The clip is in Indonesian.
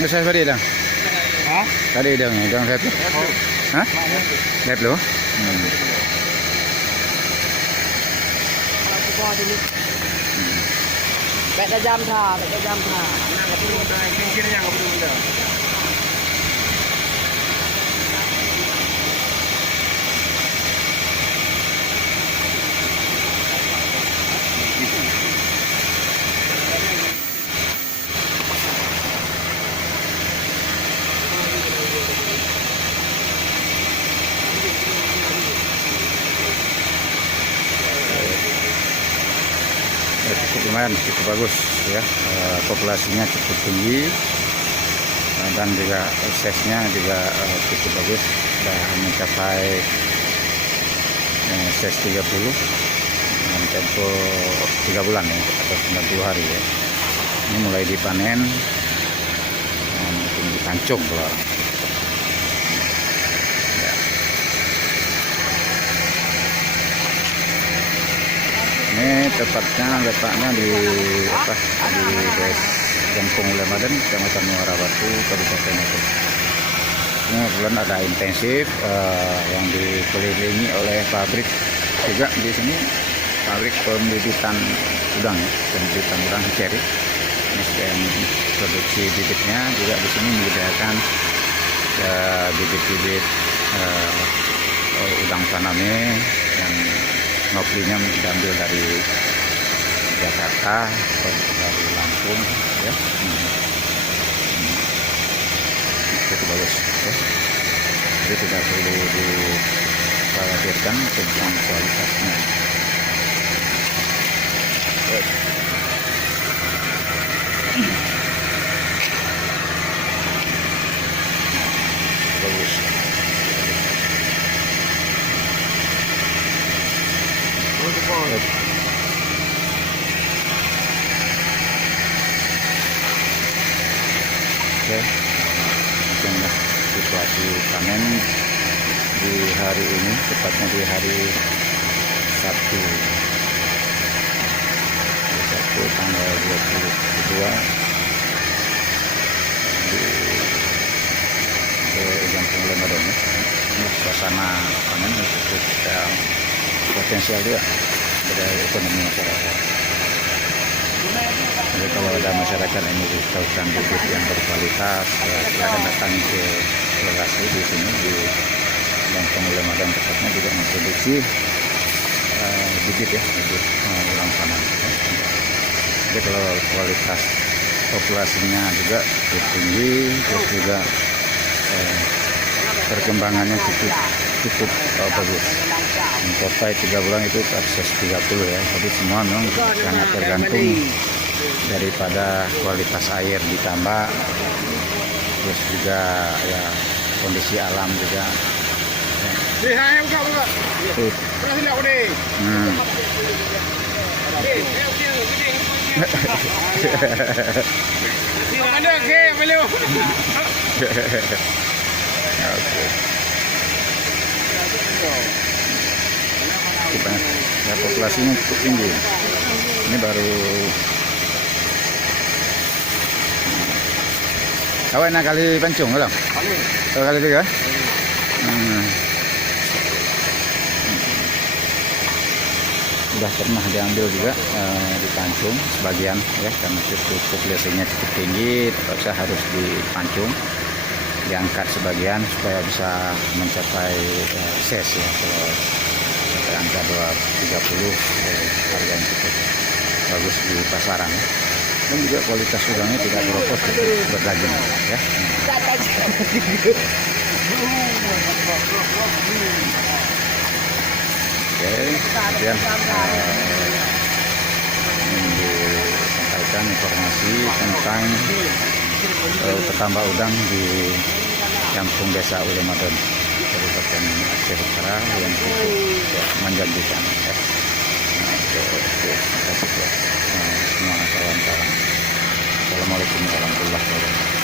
Nggak saya tadi dong. Hah? Tadi dong lihat. Hah? Lihat lo. Beda jam tha. Kiri yang belum ada. Cukup lumayan, cukup bagus ya. Populasinya cukup tinggi dan juga size-nya juga cukup bagus, sudah mencapai size 30 dengan tempo 3 bulan ya, atau 90 hari ya. Ini mulai dipanen dan mungkin dipancung kalau ya. Ini tepatnya letaknya di Kampung Lemaden, Kecamatan Muara Batu, Kabupaten Aceh. Ini kebetulan ada intensif yang dikelilingi oleh pabrik juga di sini, pabrik pembibitan udang, cherry. Ini selain produksi bibitnya juga di sini menyediakan bibit-bibit udang faname yang noplinya diambil dari Jakarta atau dari Lampung ya. Cukup bagus ya. Jadi tidak perlu dikhawatirkan tentang kualitasnya. Bagus. Oke, inilah situasi panen di hari ini, tepatnya di hari Sabtu tanggal 22 di Kampung Lemaden. Ini suasana panen cukup potensial juga dari ekonomi masyarakat. Jadi kalau ada masyarakat yang membutuhkan bibit yang berkualitas, silakan datang ke lokasi di sini di Kampung Lemaden, tepatnya juga memproduksi bibit ya, bibit ulang panen. Jadi kalau kualitas populasinya juga cukup tinggi, terus juga perkembangannya cukup bagus. Mencapai 3 bulan itu akses 30 ya. Jadi semua memang sangat tergantung daripada kualitas air ditambah, terus juga ya kondisi alam juga. Buka. Ya, populasinya cukup tinggi. Ini baru enak kali pancung kalau? Kali itu ya? Sudah pernah diambil juga dipancung sebagian ya, karena cukup populasinya cukup tinggi, terpaksa harus dipancung, diangkat sebagian supaya bisa mencapai size ya. Kalau sampai angka 30 harga yang cukup bagus di pasaran ya. Dan juga kualitas udangnya tidak keropos, berdaging ya. Oke, kemudian disampaikan informasi tentang petambak udang di Kampung Desa Lemaden, Kabupaten Aceh Utara yang cukup menjanjikan ya. Terima kasih semua kawan-kawan. Assalamualaikum warahmatullahi wabarakatuh.